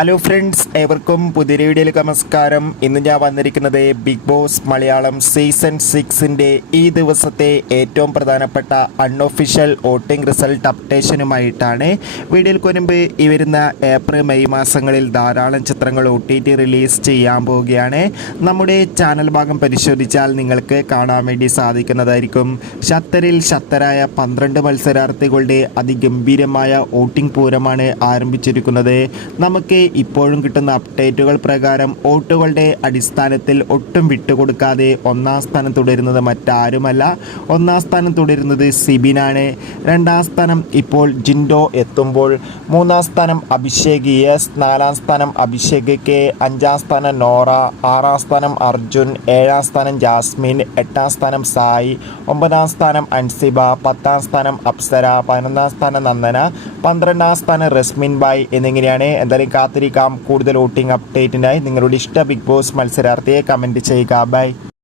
Hello friends ഏവർക്കും പുതിയ വീഡിയോയിലേക്ക് നമസ്കാരം. ഇന്ന് ഞാൻ വന്നിരിക്കുന്നത് ബിഗ് ബോസ് മലയാളം സീസൺ സിക്സിന്റെ ഈ ദിവസത്തെ ഏറ്റവും പ്രധാനപ്പെട്ട അൺഒഫീഷ്യൽ വോട്ടിംഗ് റിസൾട്ട് അപ്ഡേഷനുമായിട്ടാണ് വീഡിയോയിൽ മുൻപ് ഈ വരുന്ന ഏപ്രിൽ മെയ് മാസങ്ങളിൽ ധാരാളം ചിത്രങ്ങൾ ഒ ടി ടി റിലീസ് ചെയ്യാൻ പോവുകയാണ്. നമ്മുടെ ചാനൽ ഭാഗം പരിശോധിച്ചാൽ നിങ്ങൾക്ക് കാണാൻ വേണ്ടി സാധിക്കുന്നതായിരിക്കും. ഷത്തറിൽ ഷത്തരായ പന്ത്രണ്ട് മത്സരാർത്ഥികളുടെ അതിഗംഭീരമായ വോട്ടിംഗ് പൂരമാണ് ആരംഭിച്ചിരിക്കുന്നത്. നമുക്ക് ഇപ്പോഴും കിട്ടുന്ന അപ്ഡേറ്റുകൾ പ്രകാരം വോട്ടുകളുടെ അടിസ്ഥാനത്തിൽ ഒട്ടും വിട്ടുകൊടുക്കാതെ ഒന്നാം സ്ഥാനം തുടരുന്നത് മറ്റാരുമല്ല. ഒന്നാം സ്ഥാനം തുടരുന്നത് സിബിനാണ്. രണ്ടാം സ്ഥാനം ഇപ്പോൾ ജിൻഡോ എത്തുമ്പോൾ മൂന്നാം സ്ഥാനം അഭിഷേക് എസ് നാലാം സ്ഥാനം അഭിഷേക് കെ അഞ്ചാം സ്ഥാനം നോറ ആറാം സ്ഥാനം അർജുൻ ഏഴാം സ്ഥാനം ജാസ്മിൻ എട്ടാം സ്ഥാനം സായി ഒമ്പതാം സ്ഥാനം അൻസിബ പത്താം സ്ഥാനം അപ്സര പതിനൊന്നാം സ്ഥാനം നന്ദന പന്ത്രണ്ടാം സ്ഥാനം റസ്മിൻ ബായ് എന്നിങ്ങനെയാണ് എന്തായാലും കാത്തിരിക്കാം. കൂടുതൽ വോട്ടിംഗ് അപ്ഡേറ്റിനായി നിങ്ങളുടെ ഇഷ്ട ബിഗ് ബോസ് മത്സരാർത്ഥിയെ കമന്റ് ചെയ്യുക. ബൈ.